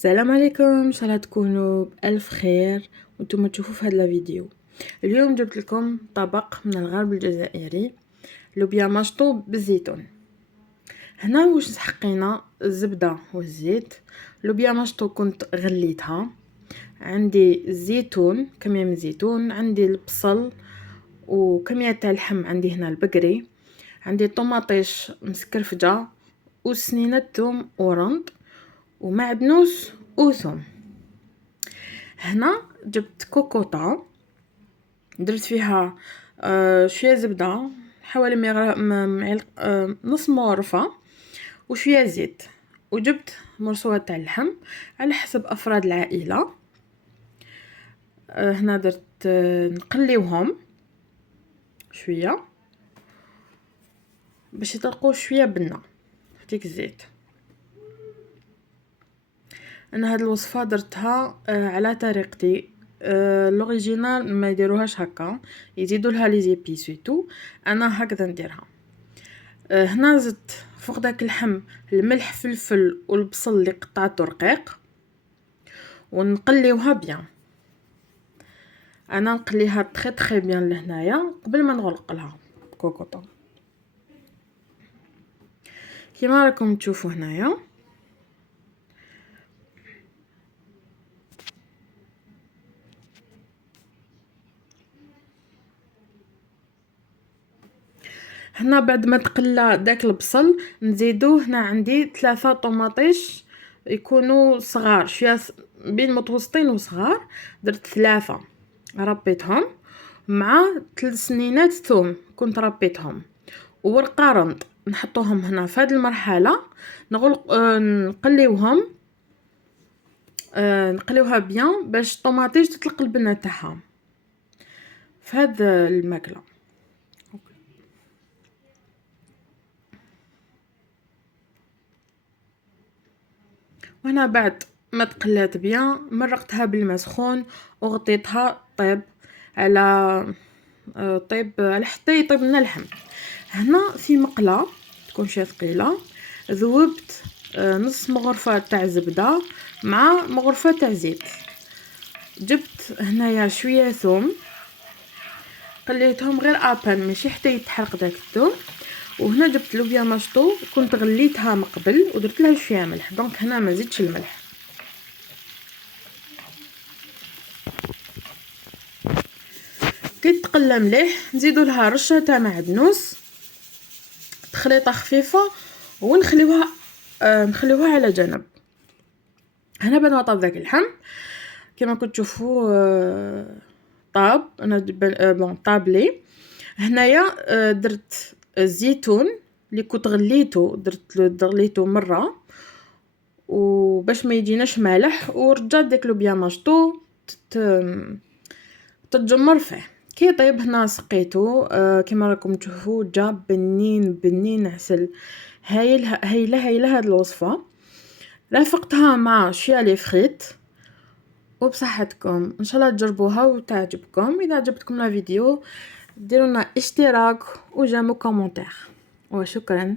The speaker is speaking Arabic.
السلام عليكم، ان شاء الله تكونوا بألف خير وانتم تشوفوا في هذا الفيديو. اليوم جبت لكم طبق من الغرب الجزائري، لوبيا مشطو بالزيتون. هنا واش حقينا الزبده والزيت. لوبيا مشطو كنت غليتها، عندي الزيتون كمية من الزيتون، عندي البصل وكمية تاع اللحم، عندي هنا البقري، عندي طوماطيش مسكرفجه وسنينه ثوم ورند ومعدنوس وثوم. هنا جبت كوكوطه، درت فيها شويه زبده، حوالي معلق نص مغرفه، وشويه زيت، وجبت مرصوه تاع اللحم على حسب افراد العائله. هنا درت نقليوهم شويه باش يطلقوا شويه بنه في ديك الزيت. انا هاد الوصفه درتها على طريقتي. لوريجينال ما يديروهاش هكا، يزيدوا لها لي زيبيسيتو، انا هكذا نديرها. هنا زدت فوق داك اللحم الملح فلفل والبصل اللي قطعته رقيق ونقليوها بيان. انا نقليها تري بيان لهنايا قبل ما نغلق لها كوكوطه كيما راكم تشوفوا هنايا. هنا بعد ما تقلى داك البصل نزيدوه. هنا عندي 3 طوماطيش يكونوا صغار شويه، بين متوسطين وصغار، درت 3 ربيتهم مع 3 سنينات ثوم كنت ربيتهم، والقرنط نحطوهم هنا في هذه المرحله. نغلق نقليوهم، نقليوها بيان باش الطوماطيش تطلق البنه تاعها في هذا الماكله. وهنا بعد ما تقلات بيان مرقتها بالماء سخون وغطيتها طيب على حتى يطيب لنا اللحم. هنا في مقله تكون شي ثقيله ذوبت نص مغرفه تاع زبده مع مغرفه تاع زيت. جبت هنايا شويه ثوم قليتهم غير ابان ماشي حتى يتحرق داك الثوم. وهنا جبت لوبيا مشطو كنت غليتها من قبل ودرت لها شويه ملح، دونك هنا ما زيدش الملح. كي تقلى مليح نزيدوا لها رشه تاع معدنوس، تخليطه خفيفه، ونخليوها نخليوها على جنب. هنا بعد ما طاب داك اللحم كما كنتوا تشوفوا طاب، انا بون طاب لي. هنايا درت الزيتون اللي كنت غليته مره وباش ما يجيناش مالح، ورجعت داك لوبيا مشطو تتجمر فيه. كي طيب هنا سقيتو كما راكم تشوفوا جا بنين عسل. هايله هاد الوصفه. رافقتها مع شويه لي فريت وبصحتكم. ان شاء الله تجربوها وتعجبكم. اذا عجبتكم لا فيديو ديروا لنا اشتراك وجيم وكومنتير، وشكرا.